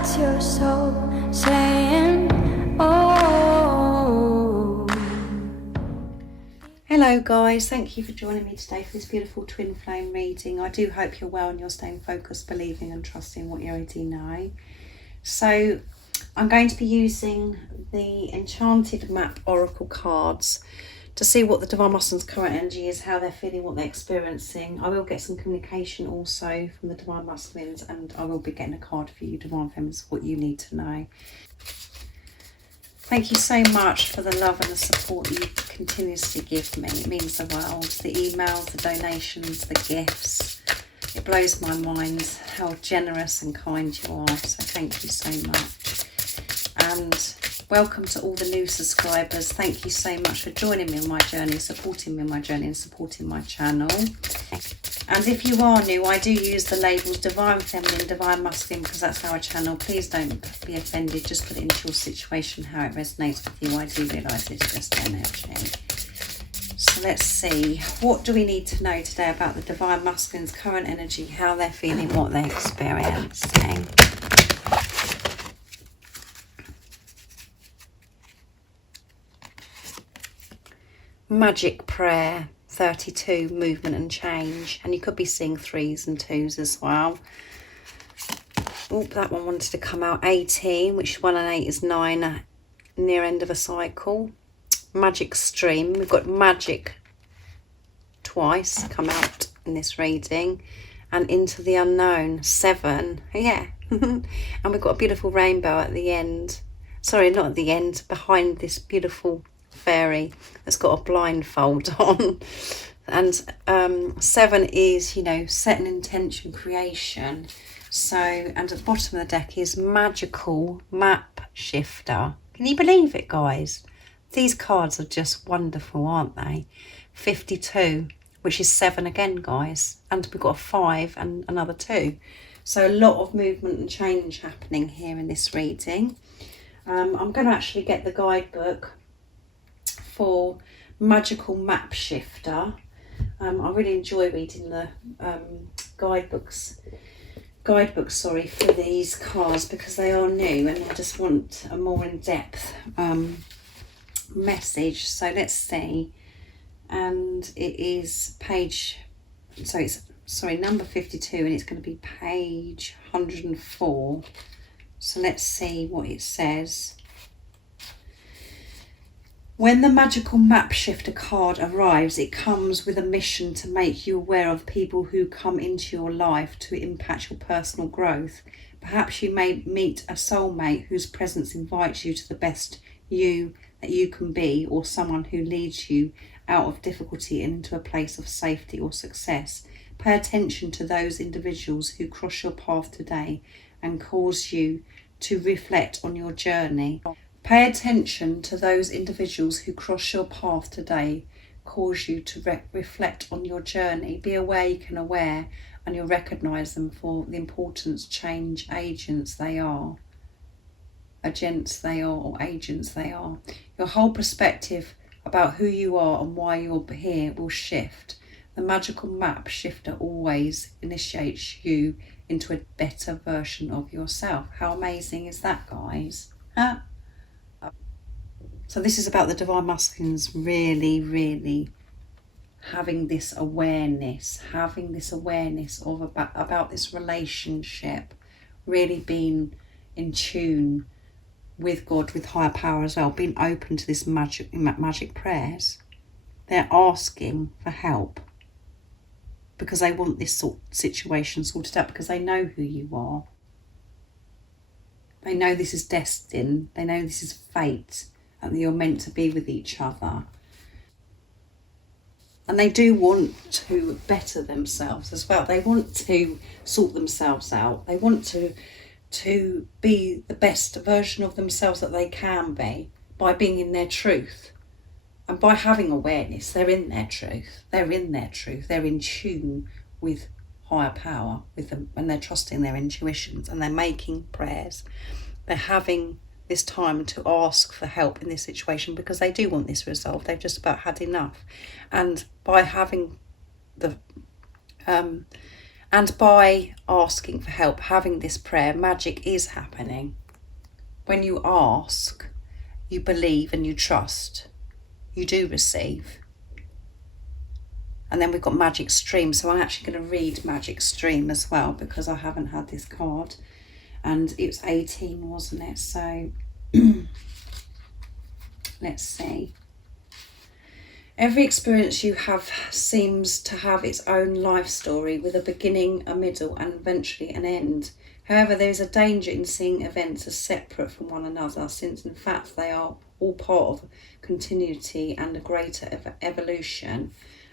at your soul, saying, oh. Hello guys, thank you for joining me today for this beautiful twin flame reading. I do hope you're well and you're staying focused, believing and trusting what you already know. So I'm going to be using the Enchanted Map Oracle cards to see what the Divine Masculine's current energy is, how they're feeling, what they're experiencing. I will get some communication also from the Divine Masculines, and I will be getting a card for you, Divine Feminines, what you need to know. Thank you so much for the love and the support you continuously give me. It means the world. The emails, the donations, the gifts. It blows my mind how generous and kind you are. So thank you so much. And welcome to all the new subscribers. Thank you so much for joining me on my journey, supporting me on my journey and supporting my channel. And if you are new, I do use the labels Divine Feminine, Divine Masculine, because that's our channel. Please don't be offended. Just put it into your situation, how it resonates with you. I do realise it's just energy. So let's see. What do we need to know today about the Divine Masculine's current energy, how they're feeling, what they're experiencing? Magic Prayer 32, movement and change, and you could be seeing 3s and 2s as well. Oh, that one wanted to come out. 18, which 1 and 8 is 9, near end of a cycle. Magic Stream, we've got magic twice come out in this reading, and Into the Unknown 7, yeah. And we've got a beautiful rainbow at the end, sorry, not at the end, behind this beautiful fairy that's got a blindfold on. And 7 is, you know, set an intention, creation. So, and at the bottom of the deck is Magical Map Shifter. Can you believe it, guys? These cards are just wonderful, aren't they? 52, which is 7 again, guys, and we've got a 5 and another 2. So a lot of movement and change happening here in this reading. I'm going to actually get the guidebook for Magical Map Shifter. I really enjoy reading the guidebooks, for these cards, because they are new and I just want a more in-depth message. So let's see. And it is page, so it's, sorry, number 52, and it's going to be page 104. So let's see what it says. When the Magical Map Shifter card arrives, it comes with a mission to make you aware of people who come into your life to impact your personal growth. Perhaps you may meet a soulmate whose presence invites you to the best you that you can be, or someone who leads you out of difficulty and into a place of safety or success. Pay attention to those individuals who cross your path today and cause you to reflect on your journey. Pay attention to those individuals who cross your path today, cause you to reflect on your journey. Be awake and aware, and you'll recognise them for the importance change agents they are. Agents they are, or agents they are. Your whole perspective about who you are and why you're here will shift. The Magical Map Shifter always initiates you into a better version of yourself. How amazing is that, guys? Huh? So this is about the Divine Masculines really, really having this awareness of about this relationship, really being in tune with God, with higher power as well, being open to this magic prayers. They're asking for help because they want this situation sorted out, because they know who you are. They know this is destined. They know this is fate, and that you're meant to be with each other. And they do want to better themselves as well. They want to sort themselves out. They want to be the best version of themselves that they can be by being in their truth. And by having awareness, they're in their truth. They're in their truth. They're in tune with higher power, with them, and they're trusting their intuitions, and they're making prayers. They're having this time to ask for help in this situation because they do want this resolved. They've just about had enough. And by having the And by asking for help, having this prayer, magic is happening. When you ask, you believe and you trust, you do receive. And then we've got Magic Stream. So I'm actually going to read Magic Stream as well, because I haven't had this card. And it was 18, wasn't it? So let's see. Every experience you have seems to have its own life story, with a beginning, a middle, and eventually an end. However, there is a danger in seeing events as separate from one another, since in fact they are all part of continuity and a greater evolution.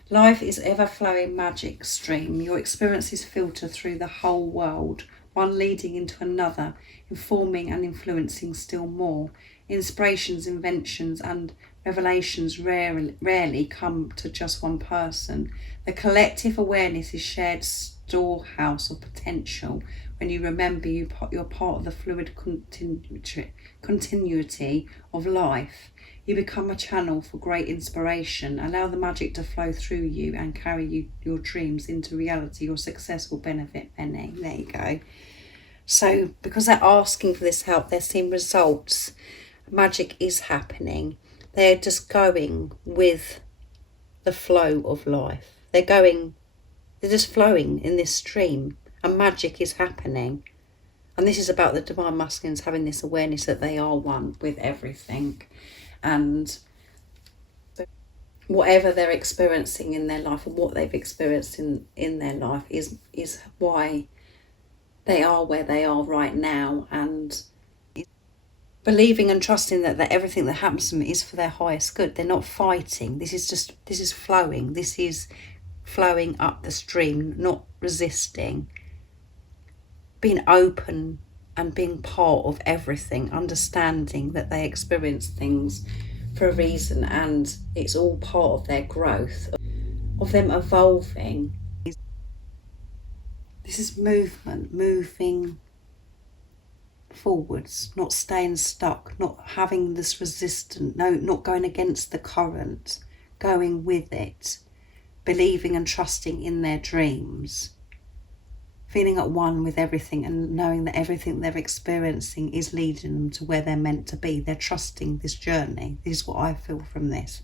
Life is ever-flowing magic stream. Your experiences filter through the whole world, one leading into another, informing and influencing still more. Inspirations, inventions, and revelations rarely come to just one person. The collective awareness is shared storehouse of potential. When you remember you're part of the fluid continuity of life, you become a channel for great inspiration. Allow the magic to flow through you and carry your dreams into reality. Your success will benefit many. There you go. So because they're asking for this help, they're seeing results. Magic is happening. They're just going with the flow of life. They're just flowing in this stream, and magic is happening. And this is about the divine masculines having this awareness that they are one with everything. And whatever they're experiencing in their life, and what they've experienced in their life is why they are where they are right now, and believing and trusting that everything that happens to them is for their highest good. They're not fighting. This is flowing. This is flowing up the stream, not resisting. Being open and being part of everything, understanding that they experience things for a reason, and it's all part of their growth, of them evolving. This is movement, moving forwards, not staying stuck, not having this resistance, not going against the current, going with it, believing and trusting in their dreams, feeling at one with everything, and knowing that everything they're experiencing is leading them to where they're meant to be. They're trusting this journey. This is what I feel from this.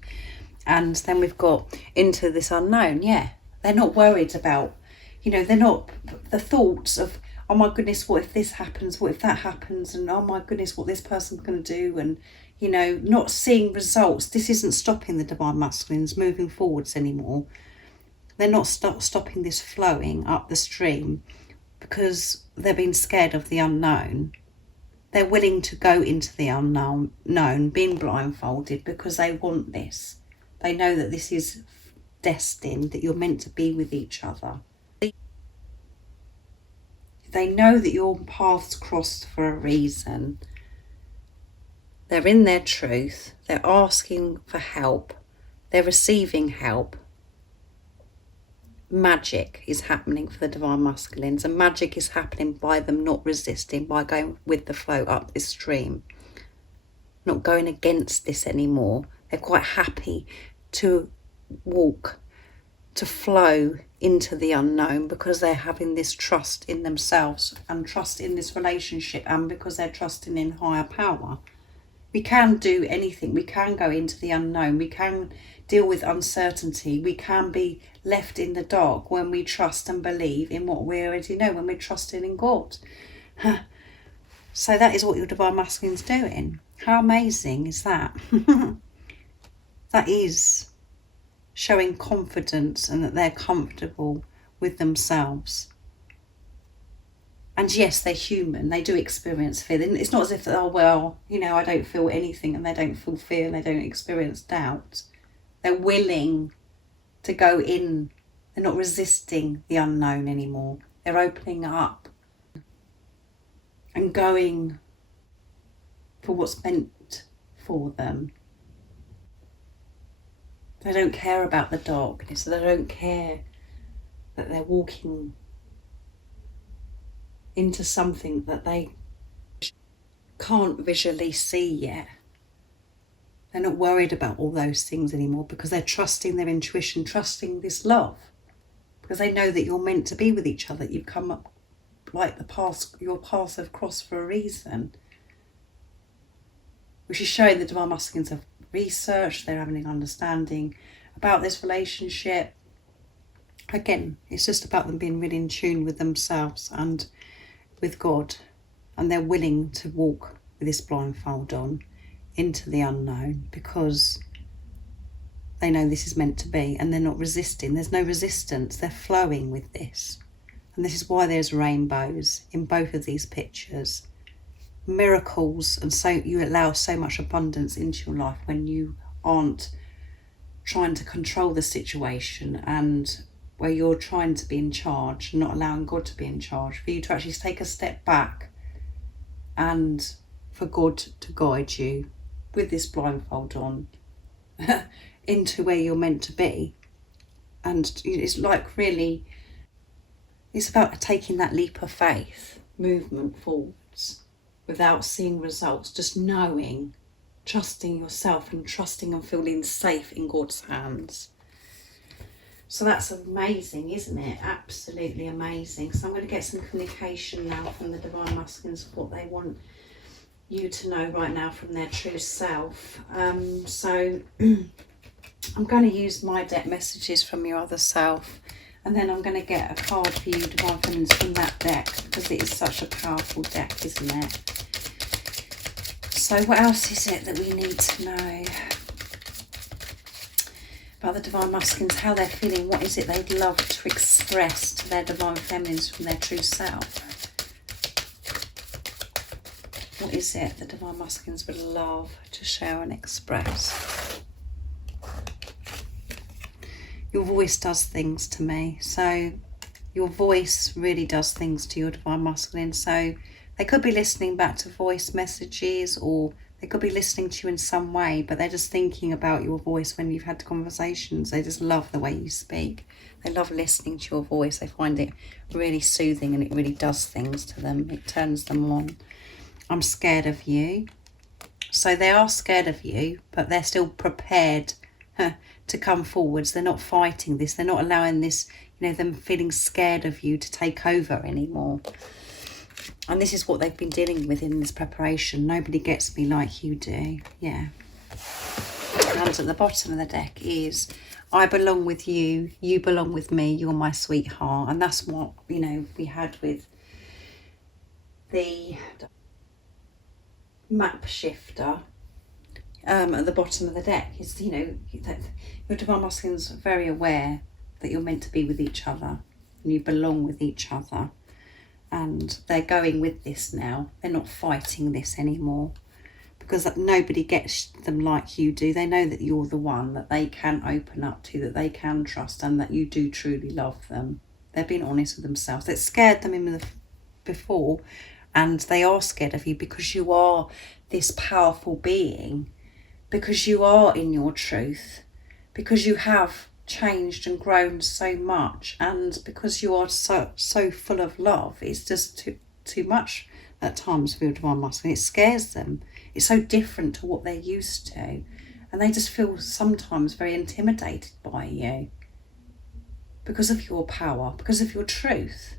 And then we've got into this unknown. Yeah, they're not worried about, they're not the thoughts of, oh my goodness, what if this happens? What if that happens? And oh my goodness, what this person's going to do? And, not seeing results. This isn't stopping the divine masculines moving forwards anymore. They're not stopping this flowing up the stream because they're being scared of the unknown. They're willing to go into the unknown, being blindfolded, because they want this. They know that this is destined, that you're meant to be with each other. They know that your paths crossed for a reason. They're in their truth. They're asking for help. They're receiving help. Magic is happening for the divine masculines, and magic is happening by them not resisting, by going with the flow up this stream, not going against this anymore. They're quite happy to walk, to flow into the unknown, because they're having this trust in themselves and trust in this relationship, and because they're trusting in higher power. We can do anything. We can go into the unknown. We can deal with uncertainty. We can be left in the dark when we trust and believe in what we already know, when we're trusting in God. So that is what your divine masculine's doing. How amazing is that? That is showing confidence, and that they're comfortable with themselves. And yes, they're human. They do experience fear. It's not as if, oh, well, I don't feel anything, and they don't feel fear, and they don't experience doubt. They're willing to go in. They're not resisting the unknown anymore. They're opening up and going for what's meant for them. They don't care about the darkness. They don't care that they're walking into something that they can't visually see yet. They're not worried about all those things anymore, because they're trusting their intuition, trusting this love, because they know that you're meant to be with each other. You've come up like your paths have crossed for a reason. Which is showing the divine masculines have researched, they're having an understanding about this relationship. Again, it's just about them being really in tune with themselves and with God, and they're willing to walk with this blindfold on into the unknown because they know this is meant to be, and they're not resisting. There's no resistance. They're flowing with this. And this is why there's rainbows in both of these pictures. Miracles, and so you allow so much abundance into your life when you aren't trying to control the situation, and where you're trying to be in charge, not allowing God to be in charge, for you to actually take a step back and for God to guide you with this blindfold on into where you're meant to be. And it's like really, it's about taking that leap of faith, movement forwards without seeing results, just knowing, trusting yourself and trusting and feeling safe in God's hands. So that's amazing, isn't it? Absolutely amazing. So I'm going to get some communication now from the divine masculines of what they want you to know right now from their true self. So I'm going to use my deck, messages from your other self, and then I'm going to get a card for you, divine feminines, from that deck, because it is such a powerful deck, isn't it? So what else is it that we need to know about the divine masculines, how they're feeling? What is it they'd love to express to their divine feminines from their true self? What is it the divine masculines would love to share and express? Your voice does things to me. So your voice really does things to your divine masculine. So they could be listening back to voice messages, or they could be listening to you in some way, but they're just thinking about your voice when you've had conversations. They just love the way you speak. They love listening to your voice. They find it really soothing, and it really does things to them. It turns them on. I'm scared of you. So they are scared of you, but they're still prepared to come forwards. They're not fighting this. They're not allowing this, them feeling scared of you to take over anymore. And this is what they've been dealing with in this preparation. Nobody gets me like you do. Yeah. And at the bottom of the deck is, I belong with you, you belong with me, you're my sweetheart. And that's what, we had with the map shifter at the bottom of the deck. Is, that your divine masculines are very aware that you're meant to be with each other and you belong with each other. And they're going with this now. They're not fighting this anymore, because nobody gets them like you do. They know that you're the one that they can open up to, that they can trust, and that you do truly love them. They've been honest with themselves. It scared them before, and they are scared of you because you are this powerful being, because you are in your truth, because you have changed and grown so much, and because you are so full of love. It's just too much at times for your divine masculine. It scares them. It's so different to what they're used to, and they just feel sometimes very intimidated by you because of your power, because of your truth.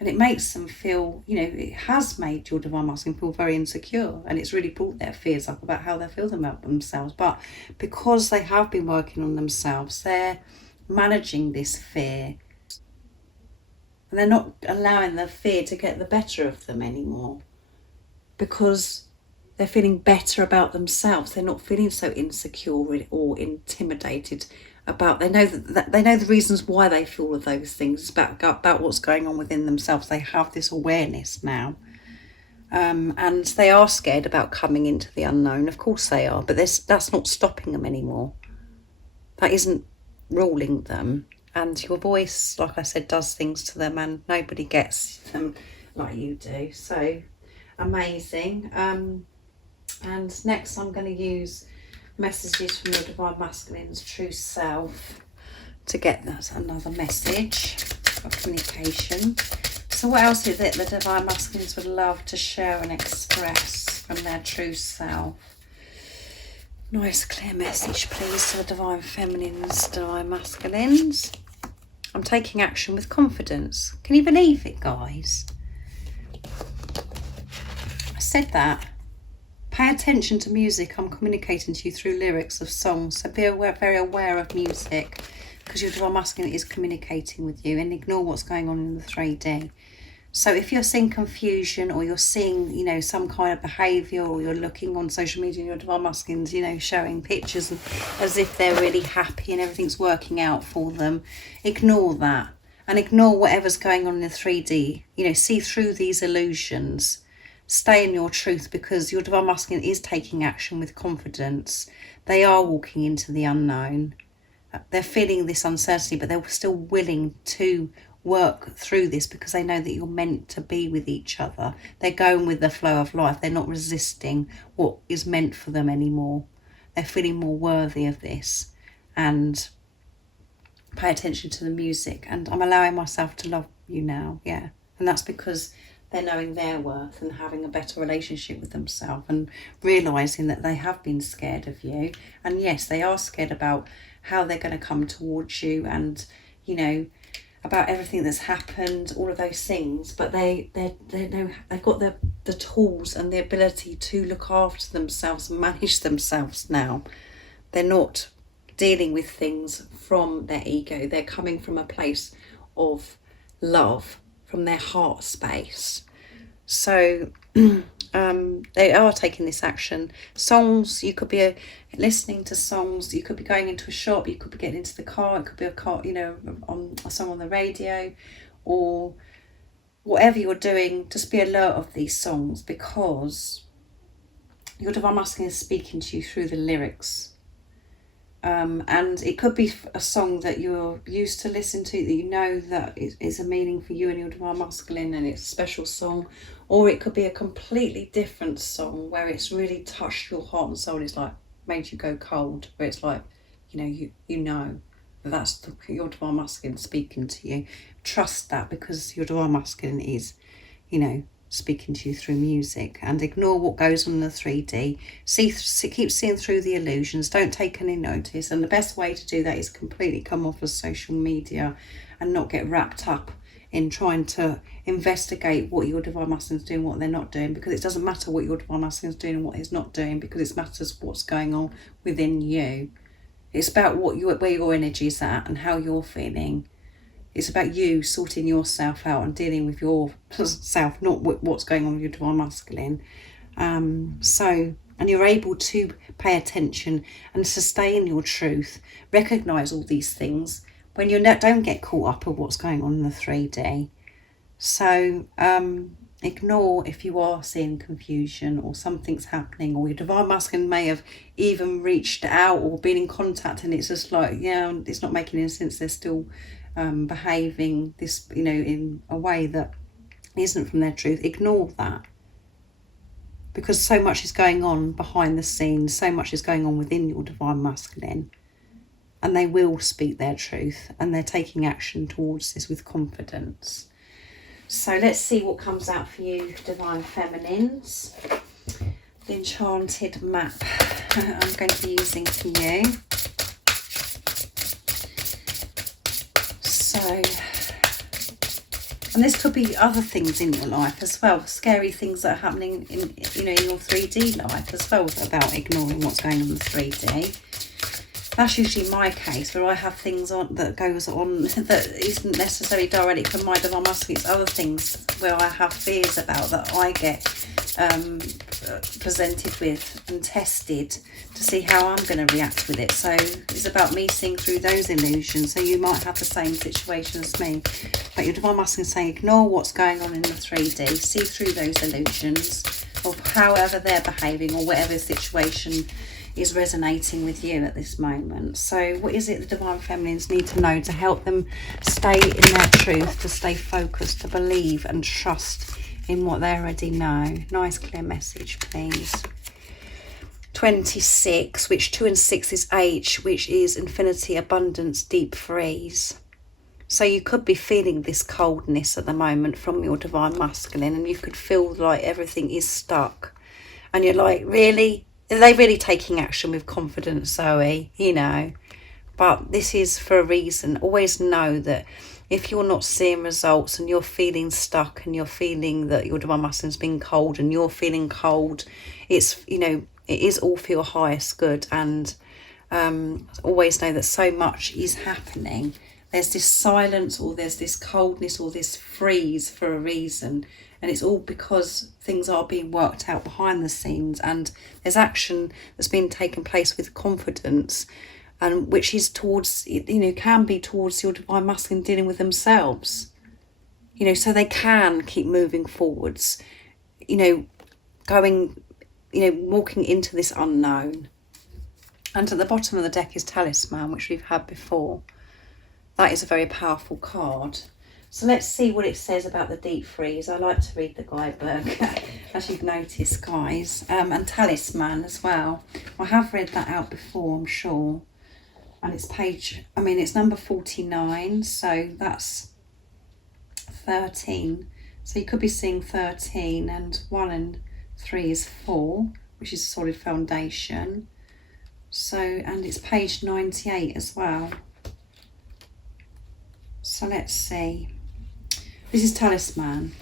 And it makes them feel, it has made your divine masculine feel very insecure, and it's really brought their fears up about how they feel about themselves. But because they have been working on themselves, they're managing this fear, and they're not allowing the fear to get the better of them anymore, because they're feeling better about themselves. They're not feeling so insecure or intimidated about, they know that they know the reasons why they feel all of those things. It's about what's going on within themselves. They have this awareness now, and they are scared about coming into the unknown. Of course they are, but that's not stopping them anymore. That isn't ruling them. And your voice, like I said, does things to them, and nobody gets them like you do. So amazing. And next I'm going to use messages from your divine masculine's true self to get that another message of communication. So what else is it the divine masculines would love to share and express from their true self? Nice clear message, please, to the Divine Feminines, Divine Masculines. I'm taking action with confidence. Can you believe it, guys? I said that. Pay attention to music. I'm communicating to you through lyrics of songs. So be aware, very aware of music, because your Divine Masculine is communicating with you, and ignore what's going on in the 3D. So if you're seeing confusion, or you're seeing, you know, some kind of behaviour, or you're looking on social media and your Divine Masculines, you know, showing pictures as if they're really happy and everything's working out for them, ignore that. And ignore whatever's going on in the 3D. You know, see through these illusions. Stay in your truth, because your Divine Masculine is taking action with confidence. They are walking into the unknown. They're feeling this uncertainty, but they're still willing to work through this, because they know that you're meant to be with each other. They're going with the flow of life. They're not resisting what is meant for them anymore. They're feeling more worthy of this. And pay attention to the music. And I'm allowing myself to love you now. Yeah. And that's because they're knowing their worth and having a better relationship with themselves, and realising that they have been scared of you. And yes, they are scared about how they're going to come towards you, and, you know, about everything that's happened, all of those things. But they know they've got the tools and the ability to look after themselves and manage themselves now. They're not dealing with things from their ego. They're coming from a place of love, from their heart space. So they are taking this action. Songs, you could be listening to songs, you could be going into a shop, you could be getting into the car, it could be a car, you know, on a song on the radio, or whatever you're doing. Just be alert of these songs, because your Divine Masculine is speaking to you through the lyrics. And it could be a song that you're used to listening to, that you know that is a meaning for you and your Divine Masculine, and it's a special song. Or it could be a completely different song where it's really touched your heart and soul. It's like made you go cold, where it's like, you know that that's your Divine Masculine speaking to you. Trust that, because your Divine Masculine is, you know, speaking to you through music. And ignore what goes on in the 3D. Keep seeing through the illusions. Don't take any notice. And the best way to do that is completely come off of social media and not get wrapped up in trying to investigate what your Divine Masculine is doing, what they're not doing, because it doesn't matter what your Divine Masculine is doing and what it's not doing, because it matters what's going on within you. It's about where your energy is at and how you're feeling. It's about you sorting yourself out and dealing with yourself, not what's going on with your Divine Masculine. And you're able to pay attention and sustain your truth, recognise all these things when you don't get caught up with what's going on in the 3D. So ignore if you are seeing confusion or something's happening, or your Divine Masculine may have even reached out or been in contact, and it's just like, yeah, it's not making any sense. They're still behaving this, you know, in a way that isn't from their truth. Ignore that, because so much is going on behind the scenes, so much is going on within your Divine Masculine, and they will speak their truth, and they're taking action towards this with confidence. So let's see what comes out for you, Divine Feminines. The enchanted map I'm going to be using for you. So, and this could be other things in your life as well, scary things that are happening in, you know, in your 3D life as well, about ignoring what's going on in the 3D. That's usually my case, where I have things on that goes on that isn't necessarily directly from my Divine Masculine. It's other things where I have fears about, that I get presented with and tested to see how I'm going to react with it. So it's about me seeing through those illusions. So you might have the same situation as me, but your Divine Masculine is saying ignore what's going on in the 3D, see through those illusions of however they're behaving, or whatever situation is resonating with you at this moment. So what is it the Divine Feminines need to know to help them stay in their truth, to stay focused, to believe and trust in what they already know? Nice clear message, please. 26, which 2 and 6 is H, which is infinity, abundance, deep freeze. So you could be feeling this coldness at the moment from your Divine Masculine, and you could feel like everything is stuck. And you're like, really? they're really taking action with confidence, Zoe, you know. But this is for a reason. Always know that if you're not seeing results and you're feeling stuck and you're feeling that your divine masculine's been cold and you're feeling cold, it's, you know, it is all for your highest good. And always know that so much is happening. There's this silence, or there's this coldness, or this freeze for a reason. And it's all because things are being worked out behind the scenes, and there's action that's been taking place with confidence, and which is towards, you know, can be towards your divine masculine dealing with themselves, you know, so they can keep moving forwards, you know, going, you know, walking into this unknown. And at the bottom of the deck is Talisman, which we've had before. That is a very powerful card. So let's see what it says about the deep freeze. I like to read the guidebook, as you've noticed, guys. And Talisman as well. I have read that out before, I'm sure. And it's page, I mean, it's number 49, so that's 13. So you could be seeing 13, and 1 and 3 is 4, which is a solid foundation. So, and it's page 98 as well. So let's see. This is Talisman.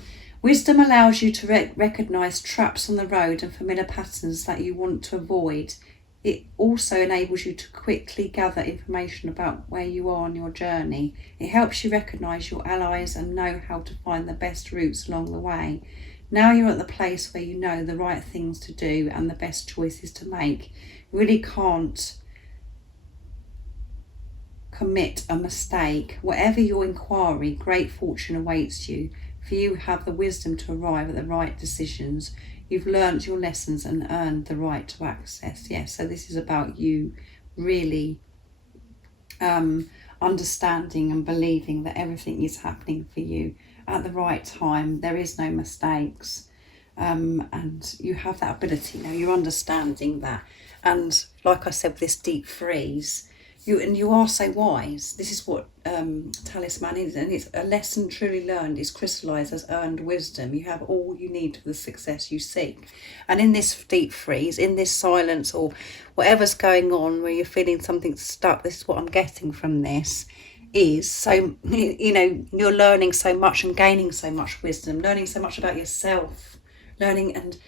Wisdom allows you to recognise traps on the road and familiar patterns that you want to avoid. It also enables you to quickly gather information about where you are on your journey. It helps you recognise your allies and know how to find the best routes along the way. Now you're at the place where you know the right things to do and the best choices to make. You really can't commit a mistake. Whatever your inquiry, great fortune awaits you, for you have the wisdom to arrive at the right decisions. You've learned your lessons and earned the right to access. Yes, so this is about you really understanding and believing that everything is happening for you at the right time. There is no mistakes, and you have that ability now. You're understanding that, and like I said, with this deep freeze, you are so wise. This is what Talisman is, and it's a lesson truly learned is crystallized as earned wisdom. You have all you need for the success you seek. And in this deep freeze, in this silence, or whatever's going on where you're feeling something stuck, this is what I'm getting from this, is so, you know, you're learning so much and gaining so much wisdom, learning so much about yourself, learning and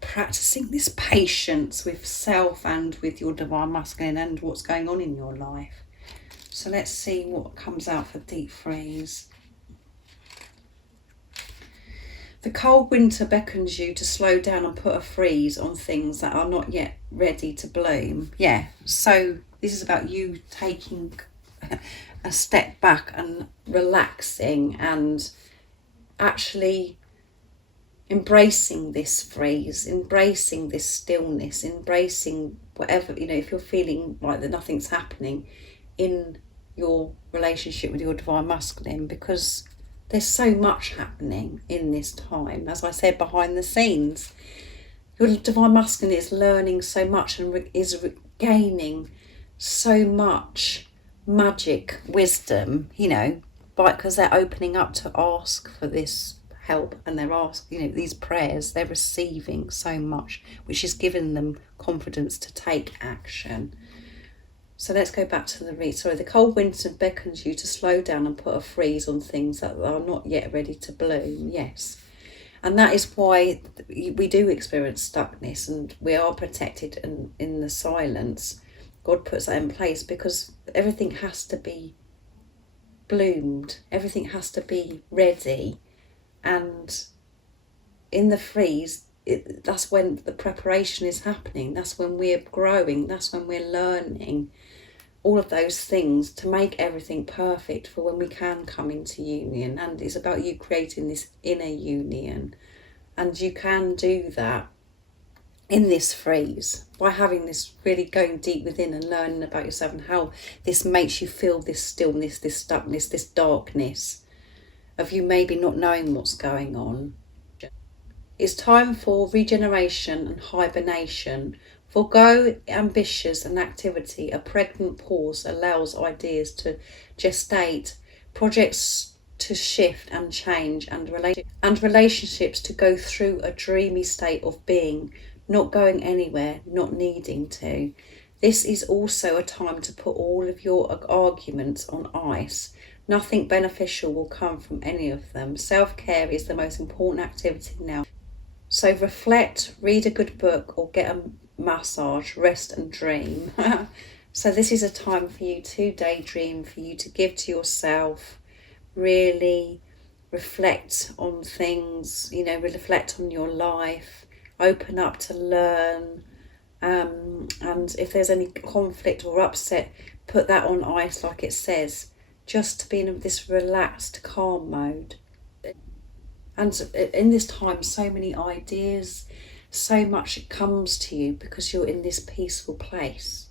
practicing this patience with self and with your divine masculine and what's going on in your life. So let's see what comes out for deep freeze. The cold winter beckons you to slow down and put a freeze on things that are not yet ready to bloom. Yeah, so this is about you taking a step back and relaxing and actually embracing this freeze, embracing this stillness, embracing whatever, you know, if you're feeling like that nothing's happening in your relationship with your divine masculine, because there's so much happening in this time. As I said, behind the scenes, your divine masculine is learning so much and is gaining so much magic wisdom, you know, because they're opening up to ask for this help, and they're asking, you know, these prayers, they're receiving so much, which is giving them confidence to take action. So let's go back to the read. Sorry, the cold winter beckons you to slow down and put a freeze on things that are not yet ready to bloom. Yes. And that is why we do experience stuckness, and we are protected in the silence. God puts that in place because everything has to be bloomed. Everything has to be ready. And in the freeze, that's when the preparation is happening. That's when we're growing. That's when we're learning all of those things to make everything perfect for when we can come into union. And it's about you creating this inner union. And you can do that in this freeze by having this really going deep within and learning about yourself and how this makes you feel this stillness, this stuckness, this darkness of you maybe not knowing what's going on. It's time for regeneration and hibernation. Forgo ambitions and activity. A pregnant pause allows ideas to gestate, projects to shift and change, and relationships to go through a dreamy state of being. not going anywhere, not needing to. This is also a time to put all of your arguments on ice. Nothing beneficial will come from any of them. Self-care is the most important activity now. So reflect, read a good book, or get a massage, rest and dream. So this is a time for you to daydream, for you to give to yourself, really reflect on things, reflect on your life, open up to learn. And if there's any conflict or upset, put that on ice, like it says, just to be in this relaxed, calm mode. And in this time, so many ideas, so much comes to you because you're in this peaceful place.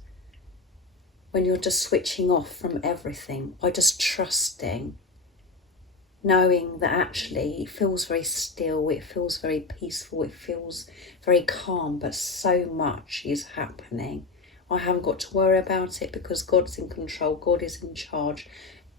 When you're just switching off from everything by just trusting, knowing that actually it feels very still, it feels very peaceful, it feels very calm, but so much is happening. I haven't got to worry about it because God's in control, God is in charge.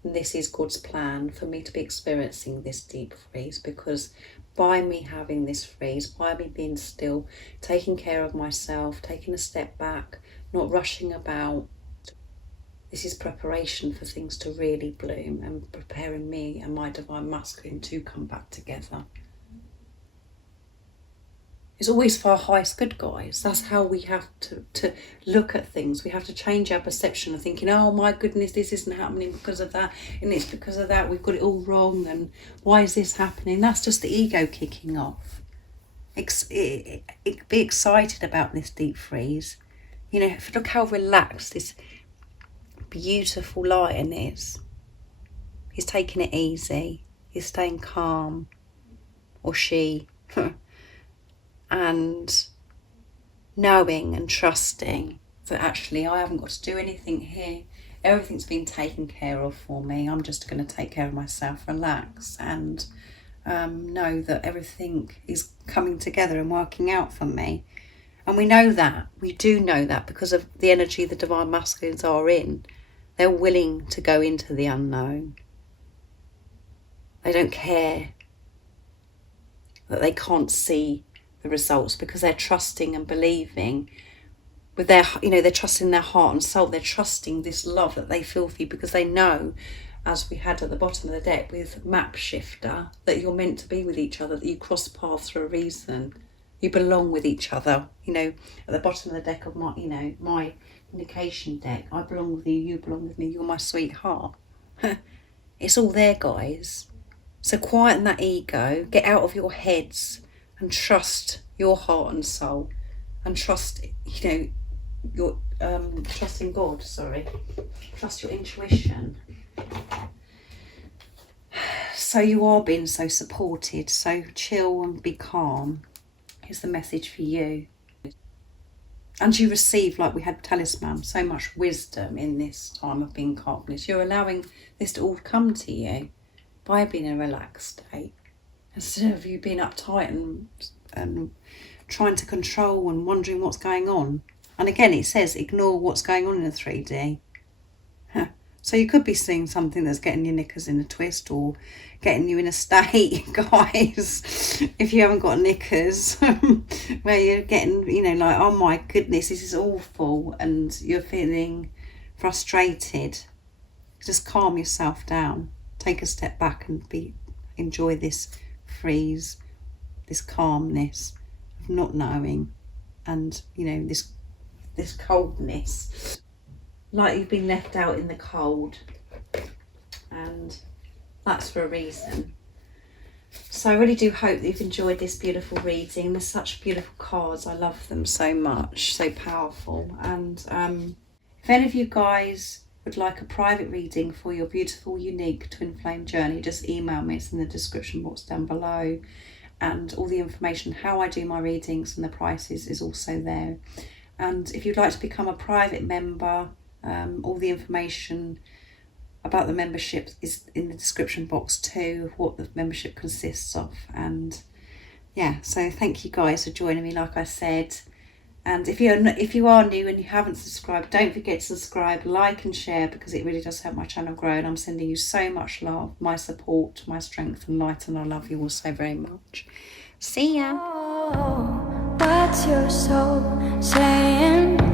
And this is God's plan for me to be experiencing this deep freeze, because by me having this freeze, by me being still, taking care of myself, taking a step back, not rushing about, this is preparation for things to really bloom and preparing me and my divine masculine to come back together. It's always for our highest good, guys. That's how we have to look at things. We have to change our perception of thinking, oh my goodness, this isn't happening because of that, and it's because of that, we've got it all wrong, and why is this happening? That's just the ego kicking off. Be excited about this deep freeze. Look how relaxed this beautiful lion is. He's taking it easy. He's staying calm. Or she. And knowing and trusting that actually I haven't got to do anything here. Everything's been taken care of for me. I'm just going to take care of myself, relax, and know that everything is coming together and working out for me. And we know that. We do know that because of the energy the divine masculines are in. They're willing to go into the unknown. They don't care that they can't see the results because they're trusting and believing with their, they're trusting their heart and soul. They're trusting this love that they feel for you because they know, as we had at the bottom of the deck with Map Shifter, that you're meant to be with each other, that you cross paths for a reason. You belong with each other. At the bottom of the deck of my, my indication deck, I belong with you, you belong with me, you're my sweetheart. It's all there, guys. So quieten that ego, get out of your heads and trust your heart and soul, and trust, your trust in God, trust your intuition. So you are being so supported, so chill and be calm. Here's the message for you. And you receive, like we had Talisman, so much wisdom in this time of being calmness. You're allowing this to all come to you by being in a relaxed state, instead of you being uptight and trying to control and wondering what's going on. And again, it says ignore what's going on in the 3D. So you could be seeing something that's getting your knickers in a twist or getting you in a state, guys, if you haven't got knickers, where you're getting, like, oh my goodness, this is awful, and you're feeling frustrated. Just calm yourself down. Take a step back and enjoy this freeze, this calmness of not knowing, and this coldness, like you've been left out in the cold, and that's for a reason. So I really do hope that you've enjoyed this beautiful reading. There's such beautiful cards. I love them so much, so powerful. And if any of you guys would like a private reading for your beautiful, unique twin flame journey, just email me. It's in the description box down below, and all the information how I do my readings and the prices is also there. And if you'd like to become a private member, all the information about the membership is in the description box too, of what the membership consists of. And yeah, so thank you guys for joining me, like I said. And if you are new and you haven't subscribed, don't forget to subscribe, like and share, because it really does help my channel grow. And I'm sending you so much love, my support, my strength and light, and I love you all so very much. See ya. cuts your soul, saying